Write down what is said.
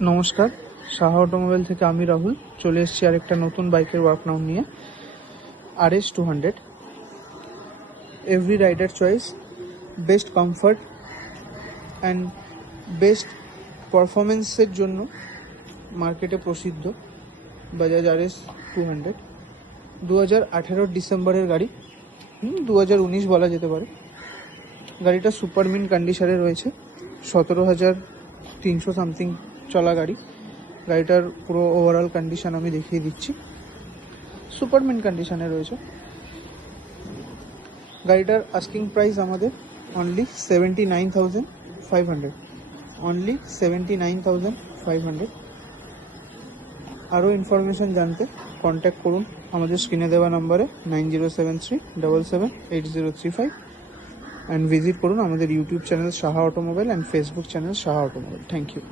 নমস্কার, সাহা অটোমোবাইল থেকে আমি রাহুল চলে এসেছি আরেকটা নতুন বাইকের ওয়ার্কনাউট নিয়ে। RS 200 every rider choice, best comfort and best পারফরমেন্সের জন্য মার্কেটে প্রসিদ্ধ বাজাজ RS 200। 2018 ডিসেম্বরের গাড়ি, 2019 বলা যেতে পারে। গাড়িটা সুপার মিন্ট কন্ডিশনে রয়েছে, 17,300 সামথিং চলা গাড়ি। গাড়িটার পুরো ওভারঅল কন্ডিশন আমি দেখিয়ে দিচ্ছি। সুপার মিন্ট কন্ডিশনে রয়েছে গাড়িটার। আস্কিং প্রাইস আমাদের অনলি 79,500, অনলি 79,500। আরও ইনফরমেশন জানতে কন্ট্যাক্ট করুন আমাদের স্ক্রিনে দেওয়া নম্বরে 9073778035 অ্যান্ড ভিজিট করুন আমাদের YouTube channel Saha automobile and Facebook channel Saha automobile. Thank you.